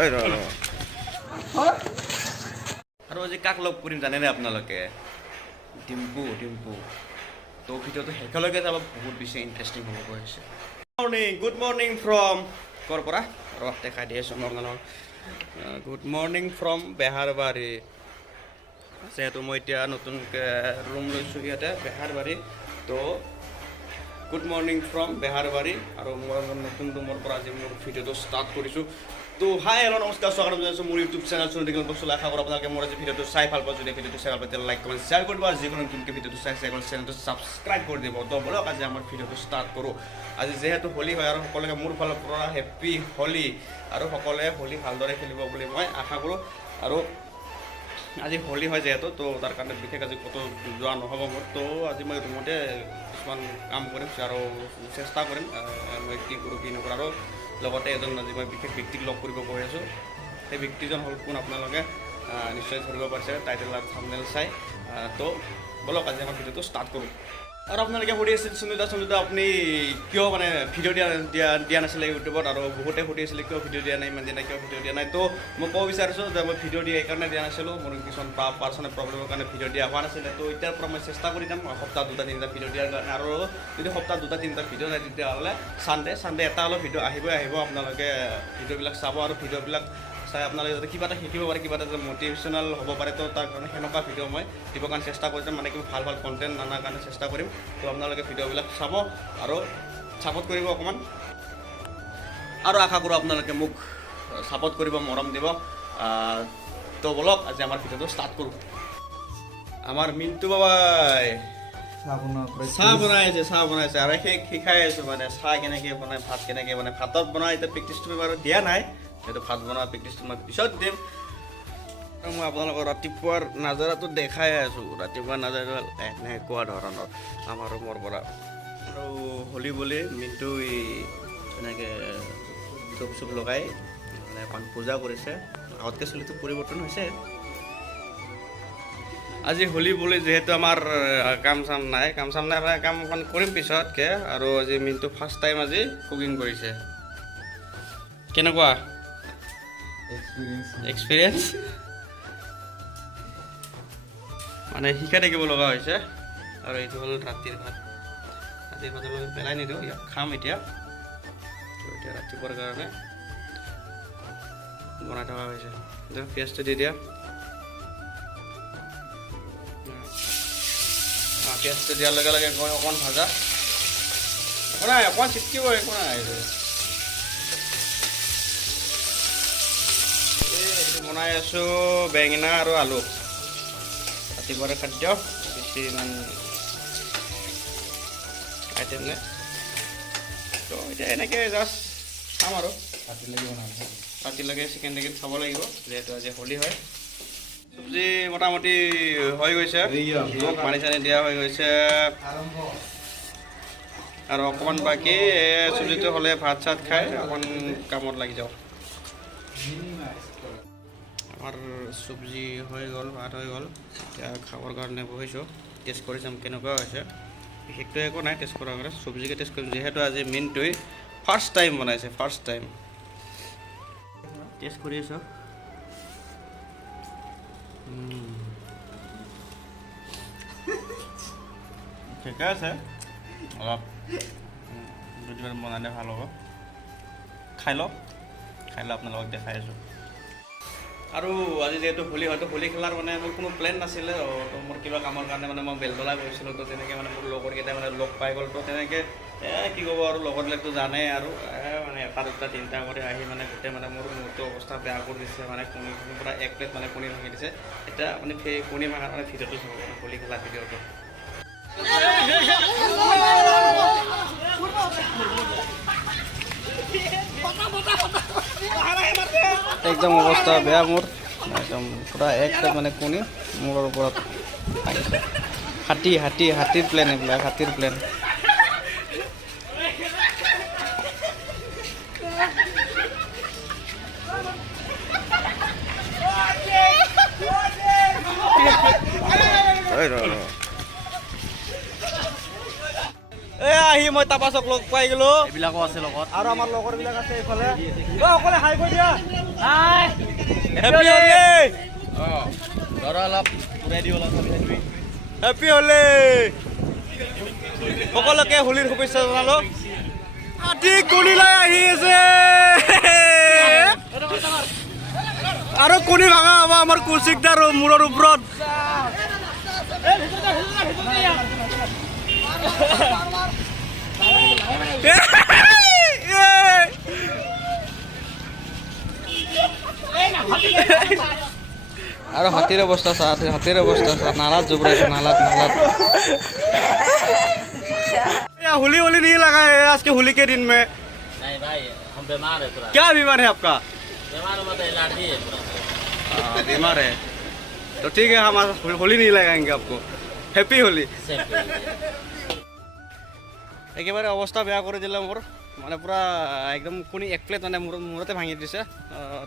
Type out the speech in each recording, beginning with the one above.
আৰু আজি কাক লগ কৰিম জানেনে আপোনালোকে? ডিম্পু তো ভিডিঅ'টো শেষলৈকে যাব, বহুত বেছি ইণ্টাৰেষ্টিং হ'ব গৈ আছে। গুড মৰ্ণিং ফ্ৰম ক'ৰ পৰা দেখাই দি আছোঁ মই আপোনালোকক। Good morning from Beharbari. যিহেতু মই এতিয়া নতুনকৈ ৰুম লৈছোঁ ইয়াতে বেহাৰবাৰী, তো গুড মৰ্ণিং ফ্ৰম বেহাৰবাৰী। আৰু মই নতুন ৰুমৰ পৰা আজি মোৰ ভিডিঅ'টো ষ্টাৰ্ট কৰিছোঁ। তো হাই হেল্ল' নমস্কাৰ, স্বাগতম জনাইছোঁ মোৰ ইউটিউব চেনেল চুনদিগল বস্তুলা। আশা কৰোঁ আপোনালোকে মোৰ আজি ভিডিঅ'টো চাই ভাল পাব। যদি ভিডিঅ'টো চাই ভাল পায় লাইক কমেণ্ট শ্বেয়াৰ কৰিব, আৰু যিকোনো নতুনকৈ ভিডিঅ'টো চাই চেনেলটো ছাবস্ক্ৰাইব কৰি দিব। তো বলক আজি আমাৰ ভিডিঅ'টো ষ্টাৰ্ট কৰোঁ। আজি যিহেতু হোলী হয়, আৰু সকলোকে মোৰ ফালৰ পৰা হেপ্পী হোলী, আৰু সকলোৱে হোলী ভালদৰে খেলিব বুলি মই আশা কৰোঁ। আৰু আজি হোলী হয় যিহেতু, তো তাৰ কাৰণে বিশেষ আজি ক'তো যোৱা নহ'ব মোৰ। তো আজি মই ৰুমতে কিছুমান কাম কৰিম আৰু চেষ্টা কৰিম মই কি কৰোঁ কি নকৰোঁ। আৰু লগতে এজন আজি মই বিশেষ ব্যক্তিক লগ কৰিব গৈ আছোঁ। সেই ব্যক্তিজন হ'ল কোন আপোনালোকে নিশ্চয় ধৰিব পাৰিছে টাইটেল আৰু থাম্বনেইল চাই। তো বলক আজি আমাৰ ভিডিঅ'টো ষ্টাৰ্ট কৰোঁ। আৰু আপোনালোকে সুধি আছিল সুনিতা আপুনি কিয় মানে ভিডিঅ' দিয়া নাছিলে ইউটিউবত, আৰু বহুতে সুধি আছিলে কিয় ভিডিঅ' দিয়া নাই, ইমান দিনে কিয় ভিডিঅ' দিয়া নাই। তো মই ক'ব বিচাৰিছোঁ যে মই ভিডিঅ' দিয়া এইকাৰণে দিয়া নাছিলোঁ, মোৰ কিছুমান পাৰ্চনেল প্ৰব্লেমৰ কাৰণে ভিডিঅ' দিয়া হোৱা নাছিলে। তো এতিয়াৰ পৰা মই চেষ্টা কৰি যাম সপ্তাহ 2-3টা ভিডিঅ' দিয়াৰ কাৰণে। আৰু যদি সপ্তাহ 2-3টা ভিডিঅ' নাই তেতিয়াহ'লে ছানডে এটা অলপ ভিডিঅ' আহিব আপোনালোকে ভিডিঅ'বিলাক চাব, আৰু ভিডিঅ'বিলাক চাই আপোনালোকে যাতে কিবা এটা শিকিব পাৰে, কিবা এটা মটিভেশ্যনেল হ'ব পাৰে। তো তাৰ কাৰণে সেনেকুৱা ভিডিঅ' মই দিবৰ কাৰণে চেষ্টা কৰি যাম, মানে কি ভাল কণ্টেণ্ট অনাৰ কাৰণে চেষ্টা কৰিম। তো আপোনালোকে ভিডিঅ'বিলাক চাব আৰু ছাপোৰ্ট কৰিব অকণমান, আৰু আশা কৰোঁ আপোনালোকে মোক ছাপোৰ্ট কৰিব, মৰম দিব। তো বলক আজি আমাৰ ভিডিঅ'টো ষ্টাৰ্ট কৰোঁ। আমাৰ মিণ্টু বাবাই চাহ বনাইছে আৰু শিকাই আছোঁ মানে চাহ কেনেকৈ বনায়, ভাত কেনেকৈ বনায়। ভাতত বনাই এতিয়া প্ৰেক্টিচটো বাৰু দিয়া নাই, সেইটো ভাত বনোৱা প্ৰেক্টিচটো মই পিছত দিম। আৰু মই আপোনালোকৰ ৰাতিপুৱাৰ নাজাৰাটো দেখাই আছোঁ। ৰাতিপুৱাৰ নাজাৰাটো এনেকুৱা ধৰণৰ আমাৰ ৰুমৰ পৰা। আৰু হোলী বুলি মিণ্টু এনেকৈ ধূপ লগাই মানে অকণ পূজা কৰিছে। আগতকৈ চলিটো পৰিৱৰ্তন হৈছে। আজি হোলী বুলি যিহেতু আমাৰ কাম চাম নাই মানে কাম অকণ কৰিম পিছতকৈ। আৰু আজি মিণ্টু ফাৰ্ষ্ট টাইম আজি কুকিং কৰিছে। কেনেকুৱা এক্সপিৰিয়েঞ্চ? মানে শিকাই থাকিব লগা হৈছে। আৰু এইটো হ'ল ৰাতিৰ ভাত আমি পেলাই নিদিওঁ, ইয়াক খাম এতিয়া। এতিয়া ৰাতিপুৱাৰ কাৰণে বনাই থকা হৈছে। পিঁয়াজটো দি দিয়া, পিঁয়াজটো দিয়াৰ লগে লগে গৈ অকণমান ভাজা, একো নাই অকণমান চিটকিব, একো নাই। বনাই আছোঁ বেঙেনা আৰু আলু, ৰাতিপুৱাৰ খাদ্য, বেছি ইমান আইটেম নাই। তো এতিয়া এনেকৈ জাষ্ট খাম আৰু ৰাতিলৈকে চিকেন টিকেন খাব লাগিব, যিহেতু আজি হোলী হয়। চব্জি মোটামুটি হৈ গৈছে, পানী চানী দিয়া হৈ গৈছে, আৰু অকণমান বাকী চব্জিটো হ'লে ভাত চাত খাই অকণমান কামত লাগি যাওঁ। আমাৰ চব্জি হৈ গ'ল, ভাত হৈ গ'ল, এতিয়া খাবৰ কাৰণে বহিছোঁ। টেষ্ট কৰি চাম কেনেকুৱা হৈছে। বিশেষটো একো নাই টেষ্ট কৰাৰ কাৰণে, চব্জিকে টেষ্ট কৰিম, যিহেতু আজি মিণ্টুৱে ফাৰ্ষ্ট টাইম বনাইছে, ফাৰ্ষ্ট টাইম টেষ্ট কৰি আছোঁ। ঠিকে আছে, অলপ দুদিনমান বনালে ভাল হ'ব। খাই লওক আপোনালোকক দেখাই আছোঁ। আৰু আজি যিহেতু হোলী হয়তো হোলী খেলাৰ মানে মোৰ কোনো প্লেন নাছিলে। তো মোৰ কিবা কামৰ কাৰণে মানে মই বেলতলা গৈছিলোঁ। তো তেনেকৈ মানে মোৰ লগৰকেইটাই মানে লগ পাই গ'ল। তো তেনেকৈ কি ক'ব আৰু লগৰবিলাকতো জানেই, আৰু মানে 1-2-3টা কৰি আহি মানে গোটেই মানে মোৰতো অৱস্থা বেয়া কৰি দিছে। মানে কণীৰ পৰা 1 প্লেট মানে কণী ভাঙি দিছে। এতিয়া আপুনি সেই কণী ভাঙাৰ মানে ভিডিঅ'টো চাব, হোলী খেলা ভিডিঅ'টো। একদম অৱস্থা বেয়া মোৰ, একদম পূৰা একটা মানে কণী মূৰৰ ওপৰত আহিছে। হাতীৰ প্লেন, এইবিলাক হাতীৰ প্লেন। আহি মই তাপাছক লগ পাই গ'লো, এইবিলাকো আছে লগত, আৰু আমাৰ লগৰবিলাক আছে এইফালে। অকলে হাই কৈ দিয়া। হেপী হলি ধৰা অলপ উৰাই দিওঁ অলপ হেপী হলি সকলোকে হোলীৰ শুভেচ্ছা জনালো হাতী কণীলৈ আহি আছে আৰু কণী ভাঙা হ'ব আমাৰ কৌশিকদাৰ মূৰৰ ওপৰত আৰু হাতীৰ অৱস্থা চা নালাত জুবৰাইছে নালাত होली होली नहीं लगा है आज के होली के दिन में नहीं भाई हम बीमार है पूरा क्या बीमार है आपका बीमार मतलब एलर्जी है पूरा बीमार है तो ठीक है हम होली नहीं लगाएंगे आपको हैप्पी होली একেবাৰে অৱস্থা বেয়া কৰি দিলে মোৰ মানে পুৰা একদম কোনি এক প্লেট মানে মূৰতে ভাঙি দিছে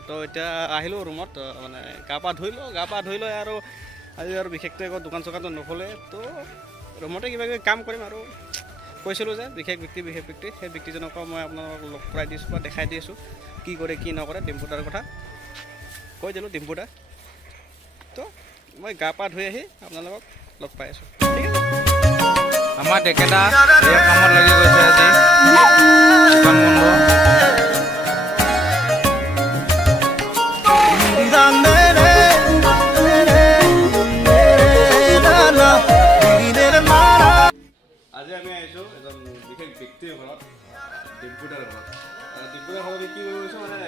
তো এতিয়া আহিলোঁ ৰুমত মানে গা পা ধুই লৈ আৰু আজি আৰু বিশেষকৈ একো দোকান চোকানটো নখোলে তো ৰুমতে কিবা কিবি কাম কৰিম আৰু কৈছিলোঁ যে বিশেষ ব্যক্তি সেই ব্যক্তিজনকো মই আপোনালোকক লগ কৰাই দিছোঁ বা দেখাই দি আছোঁ কি কৰে কি নকৰে ডিম্পুদাৰ কথা কৈ দিলোঁ ডিম্পুদা তো মই গা পা ধুই আহি আপোনালোকক লগ পাই আছোঁ ঠিক আছে আমাৰ ডেকেটা এই কামত লাগি গৈছে আজি দোকান বন্ধ আজি আমি আহিছোঁ এজন বিশেষ ব্যক্তিৰ ঘৰত ডিম্পুদাৰ ঘৰত ডিম্পুদাৰ ঘৰত কি কৰিব গৈছোঁ মানে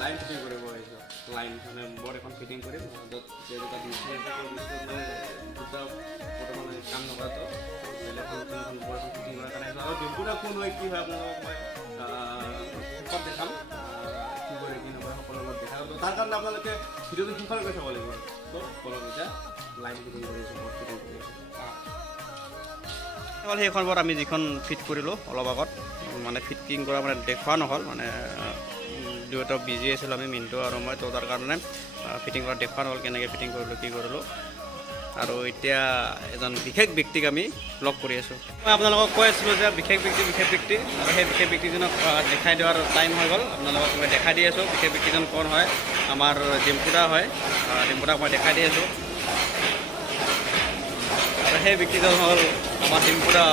লাইন ফিটিং কৰিব আহিছোঁ লাইন মানে বৰ এখন ফিটিং কৰিম য'ত দুটা বৰ্তমান কাম নকৰাটো বেলেগ বৰ এখন ফিটিং কৰাৰ কাৰণে আৰু ডিম্পুদা কোন হয় কি হয় আপোনালোকক মই শেষত দেখাম কি কৰে কি নকৰে সকলোবোৰ দেখাম তাৰ কাৰণে আপোনালোকে ভিডিঅ'টো শেষলৈকে চাব লাগিব তো বলক এতিয়া লাইন ফিটিং কৰি আছোঁ বৰ ফিটিং কৰি আছোঁ সেইখন বৰ আমি যিখন ফিট কৰিলোঁ অলপ আগত মানে ফিটিং কৰা মানে দেখুওৱা নহ'ল মানে দুয়োটা বিজি আছিলোঁ আমি মিণ্টু আৰু মই তো তাৰ কাৰণে ফিটিং কৰা দেখুওৱা নহ'ল কেনেকৈ ফিটিং কৰিলোঁ কি কৰিলোঁ আৰু এতিয়া এজন বিশেষ ব্যক্তিক আমি লগ কৰি আছোঁ মই আপোনালোকক কৈ আছিলোঁ যে বিশেষ ব্যক্তি আৰু সেই বিশেষ ব্যক্তিজনক দেখাই দিয়াৰ টাইম হৈ গ'ল আপোনালোকক মই দেখাই দি আছোঁ বিশেষ ব্যক্তিজন কোন হয় আমাৰ ডিম্পুদা হয় ডিম্পুদাক মই দেখাই দি আছোঁ আৰু সেই ব্যক্তিজন হ'ল আমাৰ ডিম্পুদা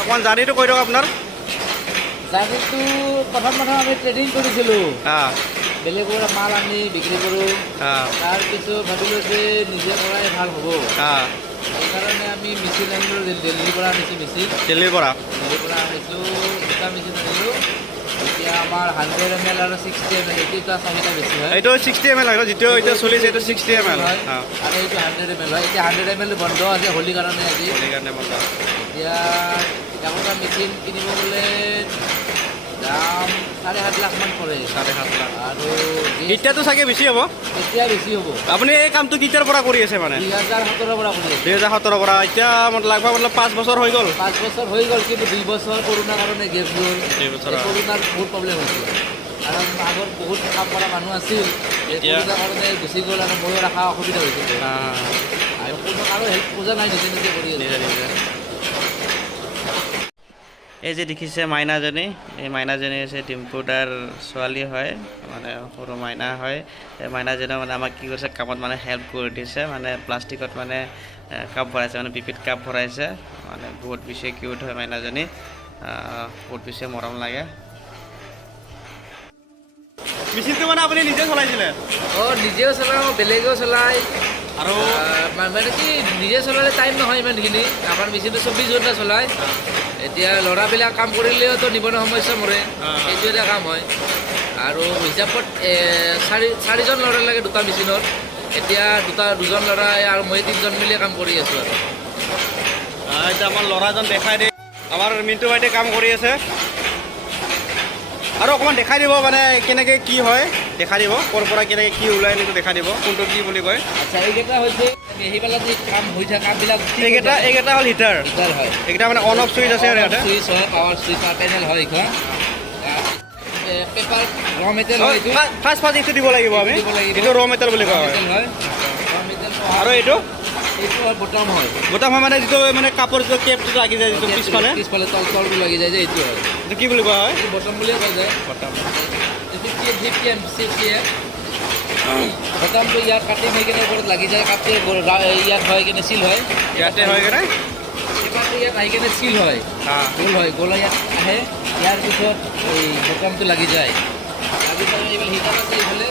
অকণমান জাৰ্ণিটো কৈ দিয়ক আপোনাৰ জাৰ্ণিটো প্ৰথম আমি ট্ৰেডিং কৰিছিলোঁ বেলেগৰ মাল আনি বিক্ৰী কৰোঁ তাৰপিছত ভাবিলোঁ যে নিজে কৰাই ভাল হ'ব সেইকাৰণে আমি মেচিন আনিলোঁ দিল্লীৰ পৰা আনিছোঁ দিল্লীৰ পৰা আনিছোঁ দুটা মেচিন আনিলোঁ এতিয়া আমাৰ 100 ml আৰু 60 ml এইটো চাহিদা বেছি হয় এইটো 60 ml হয় যিটো এতিয়া চলিছে এইটো 60 ml হয় আৰু এইটো 100 ml হয় এতিয়া 100 ml বন্ধ আছে হোলীৰ কাৰণে বন্ধ এতিয়া ডাঙৰ মেচিন কিনিব গ'লে দাম 7.5 লাখ মান পৰে 7.5 লাখ আৰু এতিয়াতো চাগে বেছি হ'ব এতিয়া বেছি হ'ব আপুনি এই কামটো কেতিয়াৰ পৰা কৰি আছে মানে 2017 পৰা কৰি আছে 2017 পৰা এতিয়া লাগভগ 5 বছৰ হৈ গ'ল 5 বছৰ হৈ গ'ল কিন্তু 2 বছৰ কৰোণাৰ কাৰণে গেপ গ'ল কৰোণাৰ বহুত প্ৰব্লেম হৈছিল আৰু আগত বহুত কাম কৰা মানুহ আছিল কৰোণাৰ কাৰণে গুচি গ'ল আৰু ময়ো ৰখা অসুবিধা হৈছিল আৰু কোনো আৰু হেল্প খোজা নাই নিজে কৰি আছে এই যে দেখিছে মাইনাজনী এই মাইনাজনী হৈছে ডিম্পুদাৰ ছোৱালী হয় মানে সৰু মাইনা হয় এই মাইনাজনী মানে আমাক কি কৰিছে কামত মানে হেল্প কৰি দিছে মানে প্লাষ্টিকত মানে কাপ ভৰাইছে মানে পিপিত কাপ ভৰাইছে মানে বহুত বেছি কিউট হয় মাইনাজনী বহুত বেছি মৰম লাগে মেচিনটো মানে আপুনি নিজে চলাইছিলে নিজেও চলাওঁ বেলেগেও চলায় আৰু মানে কি নিজে চলালে টাইম নহয় ইমানখিনি আমাৰ মেচিনটো 24 ঘণ্টা চলায় এতিয়া ল'ৰাবিলাক কাম কৰিলেওতো নিবনুৱা সমস্যা মৰে সেইটো এটা কাম হয় আৰু হিচাপত 4জন ল'ৰা লাগে দুটা মেচিনত এতিয়া দুজন ল'ৰা আৰু মই 3জন মিলি কাম কৰি আছোঁ আৰু এতিয়া আমাৰ ল'ৰাজন দেখাই দিয়ে আমাৰ মিণ্টু ভাইটিয়ে কাম কৰি আছে আৰু অকণমান দেখাই দিব মানে কেনেকৈ কি হয় দেখাই দিব ক'ৰ পৰা কেনেকৈ কি ওলাই সেইটো দেখাই দিব কোনটো কি বুলি কয় আচ্ছা এইকেইটা হৈছে সেইবিলাক যে কাম হৈ থাকে কামবিলাক এইকেইটা হ'ল হিটাৰ হয় এইকেইটা মানে অন অফ চুইচ আছে আৰু ইয়াতে চুইচ হয় পাৱাৰ চুইচ পেনেল হয় এইখন পেপাৰ ৰ মেটেল হয় এইটো ফাৰ্ষ্ট এইটো দিব লাগিব আমি এইটো ৰ মেটেল বুলি কোৱা হয় আৰু এইটো হয় বটম হয় মানে যিটো মানে কাপোৰ যিটো কেপটো লাগি যায় যিটো পিছফালে তলটো লাগি যায় যে এইটো হয় এইটো কি বুলি কোৱা হয় বটম বুলিয়ে কোৱা যায় বটম 50 বটমটো 50 এম 60 এম বটমটো ইয়াত কাটি হৈ কিনে ওপৰত লাগি যায় কাটি ইয়াত হয় কিনে চিল হয় ইয়াতে হয় কেনে পেপাৰটো ইয়াত আহি কিনে চিল হয় গোল হয় গোল ইয়াত আহে ইয়াৰ পিছত এই বটমটো লাগি যায় লাগি যায় এইফালে হিটাৰ আছে এইফালে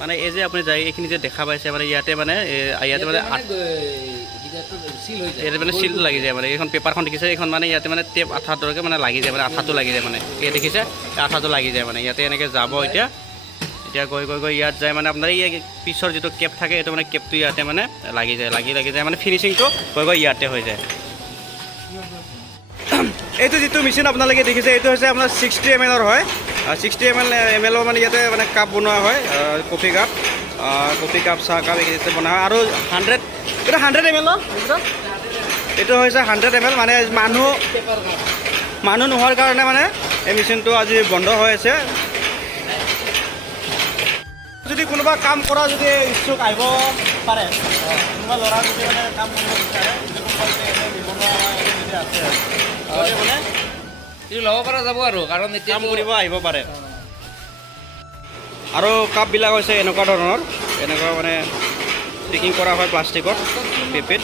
মানে এই যে আপুনি যায় এইখিনি যে দেখা পাইছে মানে ইয়াতে মানে ইয়াতে মানে হিটাৰটো চিল হৈ যায় ইয়াতে মানে চিলটো লাগি যায় মানে এইখন পেপাৰখন দেখিছে এইখন মানে ইয়াতে মানে টেপ আঠাৰ দৰেকৈ মানে লাগি যায় মানে আঠাটো লাগি যায় মানে এই দেখিছে আঠাটো লাগি যায় মানে ইয়াতে এনেকৈ যাব এতিয়া গৈ গৈ গৈ ইয়াত যায় মানে আপোনাৰ এই পিছৰ যিটো কেপ থাকে এইটো মানে কেপটো ইয়াতে মানে লাগি যায় লাগি যায় মানে ফিনিচিংটো গৈ গৈ ইয়াতে হৈ যায় এইটো যিটো মেচিন আপোনালোকে দেখিছে এইটো হৈছে আপোনাৰ 60 ml হয় 60 ml মানে ইয়াতে মানে কাপ বনোৱা হয় কফি কাপ চাহ কাপ এইটো বনোৱা হয় আৰু 100 এইটো 100 ml এইটো হৈছে 100 ml মানে মানুহ নোহোৱাৰ কাৰণে মানে এই মেচিনটো আজি বন্ধ হৈ আছে যদি কোনোবা কাম কৰা যদি ইচ্ছুক আহিব পাৰে কোনোবা ল'ৰা যদি মানে কাম কৰিব বিচাৰে মানে এইটো ল'ব পৰা যাব আৰু কাৰণ এতিয়া কাম কৰিব আহিব পাৰে আৰু কাপবিলাক হৈছে এনেকুৱা ধৰণৰ এনেকুৱা মানে পেকিং কৰা হয় প্লাষ্টিকত পেপিত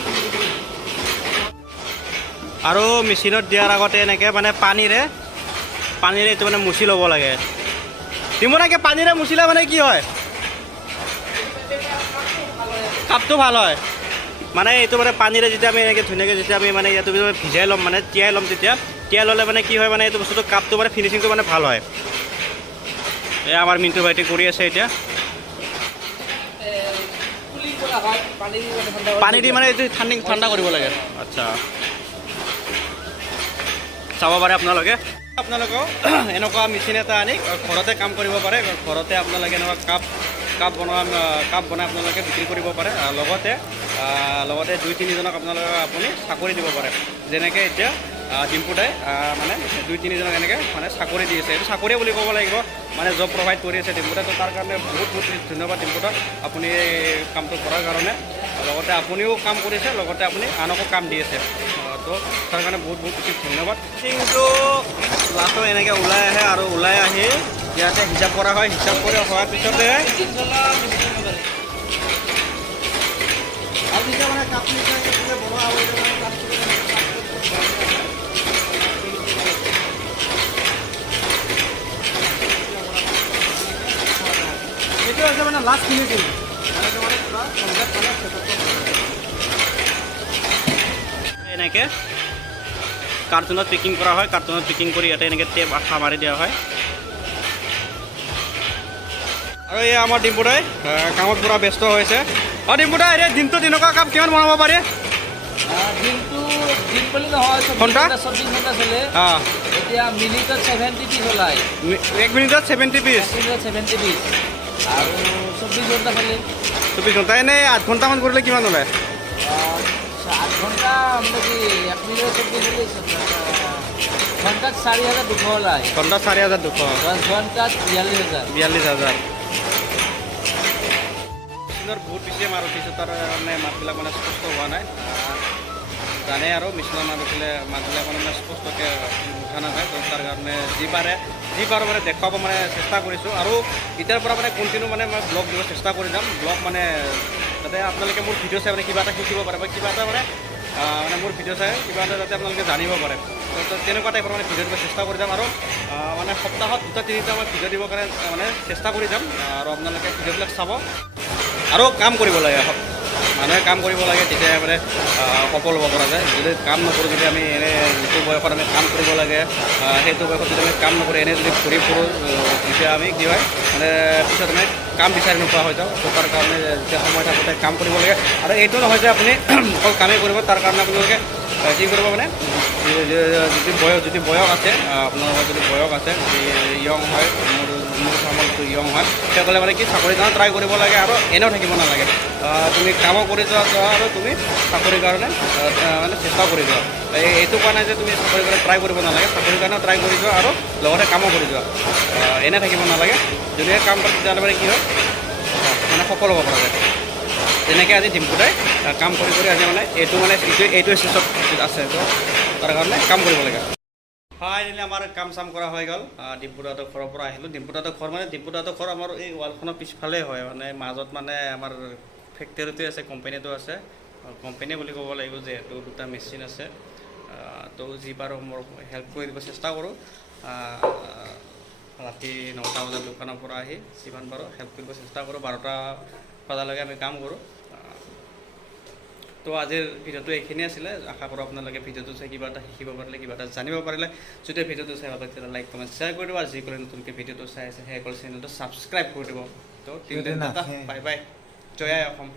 আৰু মেচিনত দিয়াৰ আগতে এনেকৈ মানে পানীৰে এইটো মানে মুচি ল'ব লাগে তিমোনাকে পানীৰে মুচিলে মানে কি হয় কাপটো ভাল হয় মানে এইটো মানে পানীৰে যেতিয়া আমি এনেকৈ ধুনীয়াকৈ যেতিয়া আমি মানে ইয়াতো ভিজাই ল'ম মানে তিয়াই ল'ম তেতিয়া তিয়াই ল'লে মানে কি হয় মানে এইটো বস্তুটো কাপটো মানে ফিনিচিংটো মানে ভাল হয় এই আমাৰ মিণ্টু ভাইটি কৰি আছে এতিয়া পানী দি মানে এইটো ঠাণ্ডা কৰিব লাগে আচ্ছা চাব পাৰে আপোনালোকেও এনেকুৱা মেচিন এটা আনি ঘৰতে কাম কৰিব পাৰে ঘৰতে আপোনালোকে এনেকুৱা কাপ বনাই আপোনালোকে বিক্ৰী কৰিব পাৰে লগতে 2-3জনক আপোনালোকে আপুনি চাকৰি দিব পাৰে যেনেকৈ এতিয়া ডিম্পুদাই মানে 2-3জনক এনেকৈ মানে চাকৰি দি আছে এইটো চাকৰিয়ে বুলি ক'ব লাগিব মানে জব প্ৰভাইড কৰি আছে ডিম্পুদাই তো তাৰ কাৰণে বহুত ধন্যবাদ ডিম্পুদাক আপুনি এই কামটো কৰাৰ কাৰণে লগতে আপুনিও কাম কৰিছে লগতে আপুনি আনকো কাম দি আছে তো তাৰ কাৰণে বহুত বেছি ধন্যবাদ কিন্তু লাষ্টত এনেকৈ ওলাই আহে আৰু ওলাই আহি ইয়াতে হিচাপ কৰা হয় হিচাপ কৰি হোৱাৰ পিছতে মানে এইটো হৈছে মানে লাষ্ট ফিনিচিং এনেকৈ কাৰ্টুনত পেকিং কৰা হয় কাৰ্টুনত পেকিং কৰি ইয়াতে এনেকৈ টেপ আঠা মাৰি দিয়া হয় আৰু এই আমাৰ ডিম্পুদাই কামত পূৰা ব্যস্ত হৈছে ডিম্পুদাই এতিয়া দিনটোত এনেকুৱা কাপ কিমান বনাব পাৰে দিন বুলি নহয় ঘণ্টা 24 ঘণ্টা চলে এতিয়া মিনিটত 70 পিচ ওলায় 1 মিনিটত 70 পিচ আৰু 24 ঘণ্টা চলে 24 ঘণ্টা এনেই 8 ঘণ্টামান কৰিলে কিমান ওলায় 8 ঘণ্টা মানে কি 1 মিনিটত 24 ঘণ্টাত 4,200 ওলায় ঘণ্টাত 4,200 10 ঘণ্টাত 42,000 মেচিনৰ বহুত বেছি মাৰ উঠিছোঁ তাৰ মানে মাতবিলাক মানে স্পষ্ট হোৱা নাই জানে আৰু মেচিনৰ মাতবিলাক মানে স্পষ্টকৈ উঠা নাযায় তো তাৰ কাৰণে যি পাৰো মানে দেখুৱাব মানে চেষ্টা কৰিছোঁ আৰু এতিয়াৰ পৰা মানে কণ্টিনিউ মানে মই ব্লগ দিব চেষ্টা কৰি যাম ব্লগ মানে যাতে আপোনালোকে মোৰ ভিডিঅ' চাই মানে কিবা এটা শিকিব পাৰে বা কিবা এটা মানে মোৰ ভিডিঅ' চাই কিবা এটা যাতে আপোনালোকে জানিব পাৰে তো তেনেকুৱা টাইপৰ মানে ভিডিঅ' দিব চেষ্টা কৰি যাম আৰু মানে সপ্তাহত 2-3টা মই ভিডিঅ' দিবৰ কাৰণে মানে চেষ্টা কৰি যাম আৰু আপোনালোকে ভিডিঅ'বিলাক চাব আৰু কাম কৰিব লাগে মানুহে কাম কৰিব লাগে তেতিয়া মানে সফল হ'ব পৰা যায় যদি কাম নকৰোঁ যদি আমি এনে যিটো বয়সত আমি কাম কৰিব লাগে সেইটো বয়সত যদি আমি কাম নকৰোঁ এনেই যদি ঘূৰি ফুৰোঁ তেতিয়া আমি কি হয় মানে পিছত আমি কাম বিচাৰি নোপোৱা হৈ যাওঁ তো তাৰ কাৰণে যেতিয়া সময় থাকোঁতে কাম কৰিব লাগে আৰু এইটো নহয় যে আপুনি অকল কামেই কৰিব তাৰ কাৰণে আপোনালোকে কি কৰিব মানে যদি বয়স আছে আপোনালোকৰ যদি বয়স আছে য়ং হয় মোৰ চামলটো য়ং হয় সেইসকলে মানে কি চাকৰিৰ কাৰণে ট্ৰাই কৰিব লাগে আৰু এনেও থাকিব নালাগে তুমি কামো কৰি যোৱা আৰু তুমি চাকৰিৰ কাৰণে মানে চেষ্টা কৰি যোৱা এইটো কোৱা নাই যে তুমি চাকৰিৰ কাৰণে ট্ৰাই কৰিব নালাগে চাকৰিৰ কাৰণেও ট্ৰাই কৰি যোৱা আৰু লগতে কামো কৰি যোৱা এনে থাকিব নালাগে যদিহে কাম কৰে তেতিয়াহ'লে মানে কি হয় মানে সফল হ'ব পৰা যায় তেনেকৈ আজি ডিম্পুদাই কাম কৰি আজি মানে এইটো ষ্টেজত আছে তো তাৰ কাৰণে কাম কৰিব লাগে ফাইনেলি আমাৰ কাম চাম কৰা হৈ গ'ল ডিম্পুদাহঁতৰ ঘৰৰ পৰা আহিলোঁ ডিম্পুদাহঁতৰ ঘৰ মানে ডিম্পুদাহঁতৰ ঘৰ আমাৰ এই ৱালখনৰ পিছফালে হয় মানে মাজত মানে আমাৰ ফেক্টৰীটো আছে কোম্পানীটো আছে কোম্পানী বুলি ক'ব লাগিব যিহেতু দুটা মেচিন আছে তো যি পাৰোঁ মোৰ হেল্প কৰি দিব চেষ্টা কৰোঁ ৰাতি 9টা বজাত দোকানৰ পৰা আহি যিমান পাৰোঁ হেল্প কৰিব চেষ্টা কৰোঁ 12টা বজালৈকে আমি কাম কৰোঁ তো আজিৰ ভিডিঅ'টো এইখিনি আছিলে আশা কৰোঁ আপোনালোকে ভিডিঅ'টো চাই কিবা এটা শিকিব পাৰিলে কিবা এটা জানিব পাৰিলে যদি ভিডিঅ'টো চাই ভাল লাগে তেতিয়া লাইক কমেণ্ট শ্বেয়াৰ কৰি দিব আৰু যিকোনো নতুনকৈ ভিডিঅ'টো চাই আছে সেইসকল চেনেলটো ছাবস্ক্ৰাইব কৰি দিব তো বাই বাই জয় আই অসম